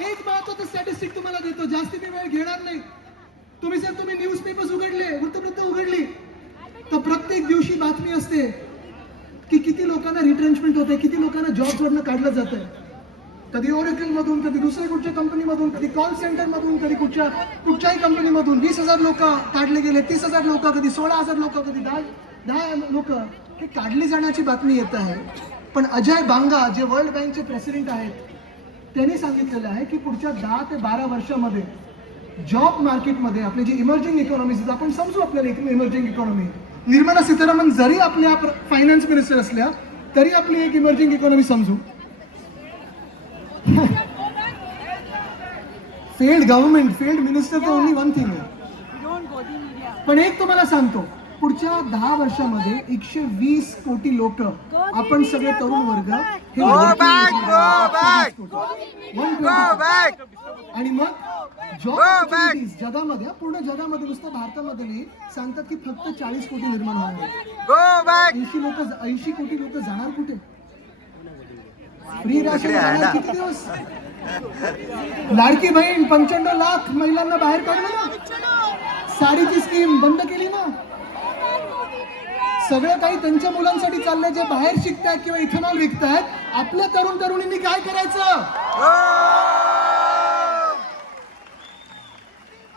एक महत्वाचं स्टॅटिस्टिक तुम्हाला देतो, जास्ती मी वेळ घेणार नाही. तुम्ही न्यूज पेपर्स उघडले, वृत्तपत्र उघडली, तर प्रत्येक दिवशी बातमी असते की किती लोकांना रिट्रेंचमेंट होते, किती लोकांना जॉब वरनं काढलं जातंय. कधी ओरेकल मधून, कधी दुसऱ्या कुठच्या कंपनीमधून, कधी कॉल सेंटर मधून, कधी कुठच्याही कंपनीमधून 20,000 लोक काढले गेले, 30,000 लोक, कधी 16,000 लोक, कधी 10 लोक हे काढले जाण्याची बातमी येत आहे. पण अजय बांगा जे वर्ल्ड बँकचे प्रेसिडेंट आहेत, त्यांनी सांगितलेलं आहे की पुढच्या 10 ते 12 वर्षामध्ये जॉब मार्केटमध्ये आपले जे इमर्जिंग इकॉनॉमीज, आपण समजू आपल्याला इमर्जिंग इकॉनॉमी, निर्मला सीतारामन जरी आपल्या फायनान्स मिनिस्टर असल्या तरी आपली एक इमर्जिंग इकॉनॉमी समजू. फेल्ड गव्हर्नमेंट, फेल्ड मिनिस्टर तर ओनली वन थिंग आहे. पण एक तुम्हाला सांगतो, पुढच्या 10 वर्षामध्ये 120 कोटी लोक, आपण सगळे तरुण वर्ग हे आणि मग जॉब ऑपॉर्च्युनिटीज जगामध्ये, पूर्ण जगामध्ये, नुसतं भारतामध्ये नाही, सांगतात की फक्त 40 कोटी निर्माण होणार. 80 कोटी लोक जाणार कुठे? फ्री राशन जाणार किती दिवस? लाडकी बहीण 95 लाख महिलांना बाहेर काढलं ना, साडीची स्कीम बंद केली ना, सगळं काही त्यांच्या मुलांसाठी चाललंय जे बाहेर शिकतायत किंवा इथेनॉल विकतायत. आपल्या तरुण तरुणींनी काय करायचं?